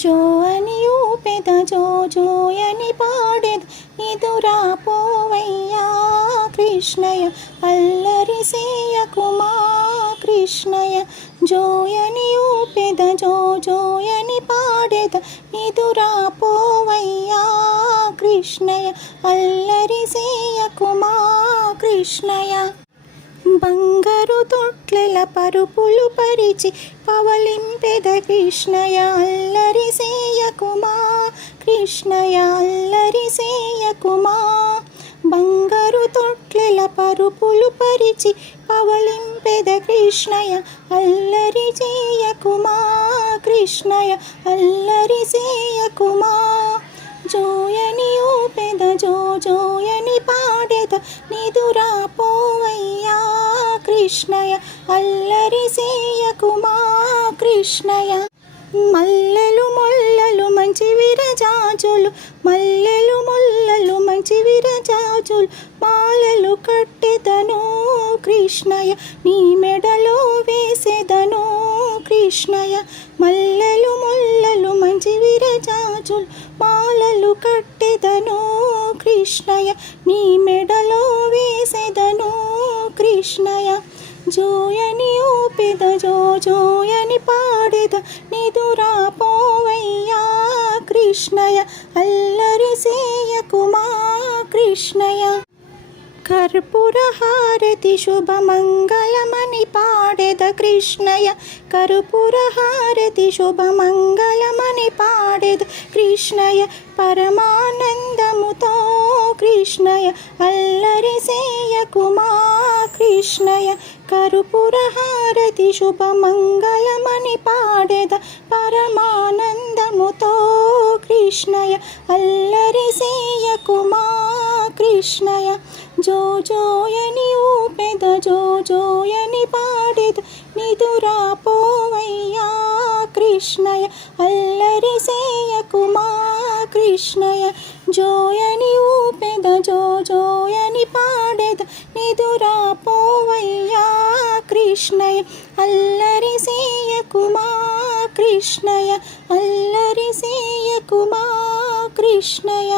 జో అని ఊపెద జో జోయని పాడెద ఎదురా పోవయ్యా కృష్ణయ్య అల్లరి సేయకుమా కృష్ణయ్య జోయని ఊపెద జో జోయని పాడెద ఎదురా పోవయ్యా కృష్ణయ్య అల్లరి సేయకుమా కృష్ణయ్య బంగారు తొట్లెల పరుపులు పరిచి పవలింపెద కృష్ణయ్య అల్లరి సేయకుమా కృష్ణయ్య అల్లరి సేయకుమా బంగారు తొట్లెల పరుపులు పరిచి పవలింపెద కృష్ణయ్య అల్లరి చేయకుమా కృష్ణయ్య అల్లరి సేయకుమా జోయని ఊపెద జో జోయని పాడెద నిదురా పోవయ్యా కృష్ణయ్య అల్లరి సేయకుమా కృష్ణయ్య మల్లెలు ముల్లలు మంచి విరజాజులు మల్లెలు ముల్లలు మంచి విరజాజులు మాలలు కట్టెదను కృష్ణయ్య నీ మెడలో వేసేదను కృష్ణయ్య మల్లెలు ముల్లలు మంచి విరజాజులు మాలలు కట్టెదను కృష్ణయ్య నీ మెడలో వేసేదను కృష్ణయ్య జోయని ఊపెద జో జోయని పాడెద నిదురా పోవయ్యా కృష్ణయ్య అల్లరి సేయకుమా కృష్ణయ్య కర్పూర హారతి శుభమంగళమని పాడెద కృష్ణయ్య కర్పూర హారతి శుభమంగళమని పాడెద కృష్ణయ్య పరమానందముతో కృష్ణయ్య అల్లరి సేయకుమా కృష్ణయ్య కర్పూర హారతి శుభమంగళమని పాడెద పరమానందముతో కృష్ణయ్య అల్లరి సేయకుమా కృష్ణయ్య జో జోయని ఊపెద జో జోయని పాడెద నిదురా పోవయ్యా కృష్ణయ్య అల్లరి సేయకుమా కృష్ణయ్య జోయని ఊపెద జో జోయని పాడెద నిదురా పోవయ్యా కృష్ణయ్య అల్లరి సేయకుమా కృష్ణయ్య అల్లరి సేయకుమా కృష్ణయ్య